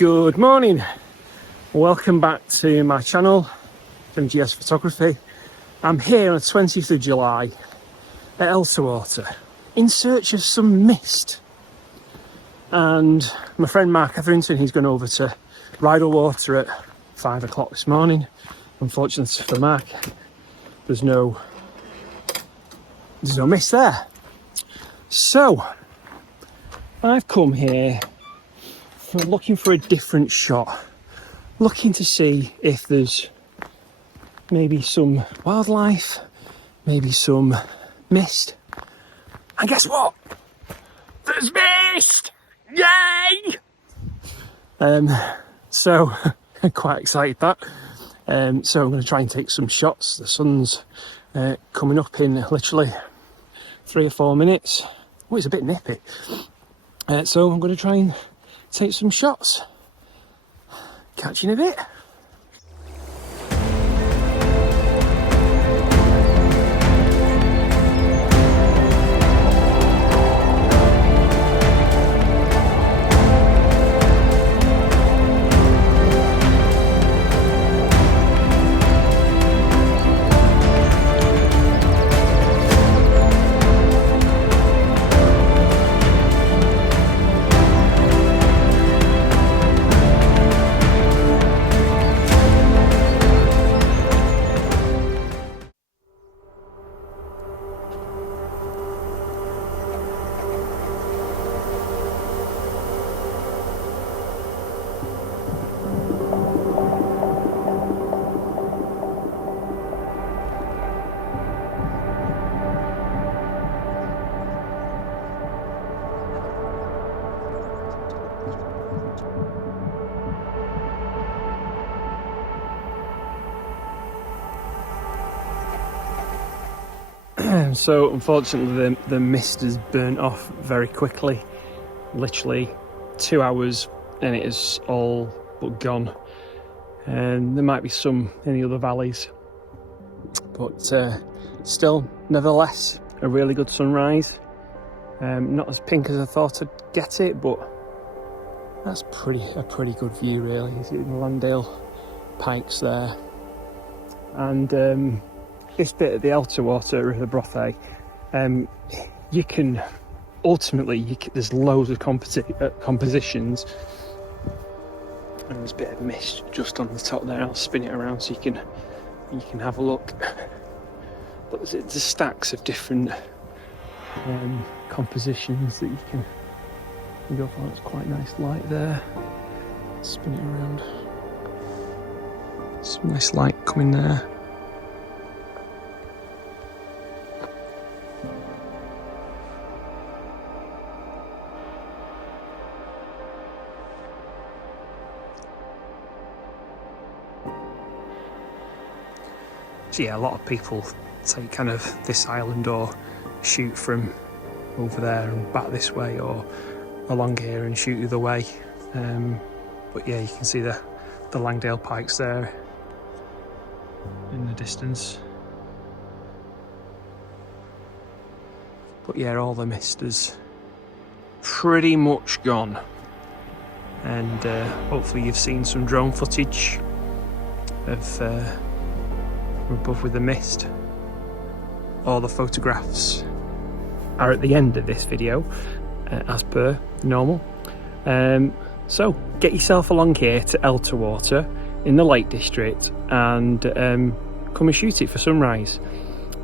Good morning, welcome back to my channel from Gios Photography. I'm here on the 20th of July at Elterwater in search of some mist, and my friend Mark Etherington, he's gone over to Water at 5 o'clock this morning. Unfortunately for Mark, there's no mist there, so I've come here looking for a different shot, looking to see if there's maybe some wildlife, maybe some mist. And guess what? There's mist! Yay! So I'm quite excited that. So I'm going to try and take some shots. The sun's coming up in literally 3 or 4 minutes. Oh, it's a bit nippy. So I'm going to try and take some shots. Catch you in a bit. So unfortunately the mist has burnt off very quickly, literally 2 hours, and it is all but gone. And there might be some in the other valleys, but still, nevertheless, a really good sunrise. Not as pink as I thought I'd get it, but that's a pretty good view really. You see the Langdale pikes there, and this bit of the Elterwater River Brothay, you can ultimately, there's loads of compositions, and there's a bit of mist just on the top there. I'll spin it around so you can have a look. But there's stacks of different compositions that you can go for. It's quite nice light there. Spin it around. Some nice light coming there. So yeah, a lot of people take kind of this island or shoot from over there and back this way, or along here and shoot the other way. But yeah, you can see the Langdale pikes there in the distance. But yeah, all the mist is pretty much gone. And hopefully you've seen some drone footage of above with the mist. All the photographs are at the end of this video, as per normal. So get yourself along here to Elterwater in the Lake District and come and shoot it for sunrise.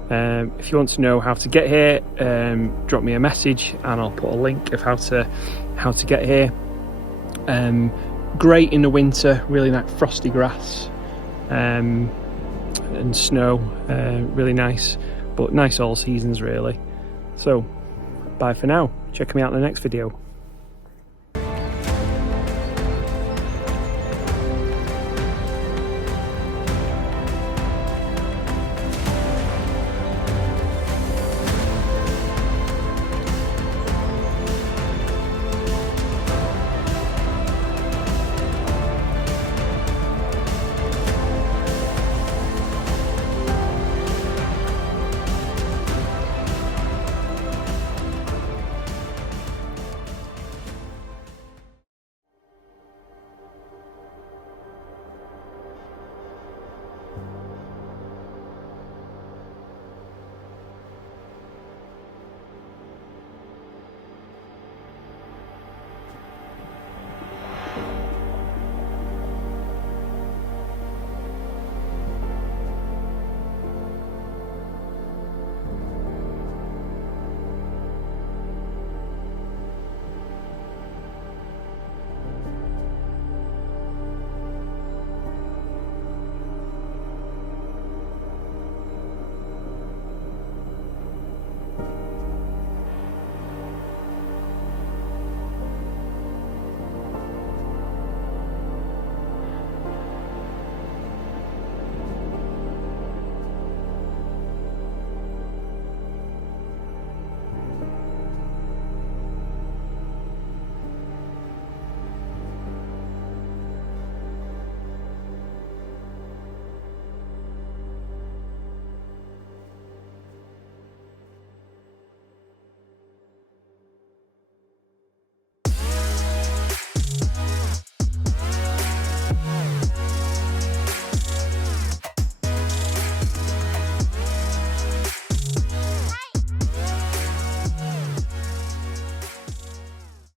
If you want to know how to get here, drop me a message and I'll put a link of how to get here. Great in the winter, really nice frosty grass and snow, really nice, but nice all seasons really. So bye for now, check me out in the next video.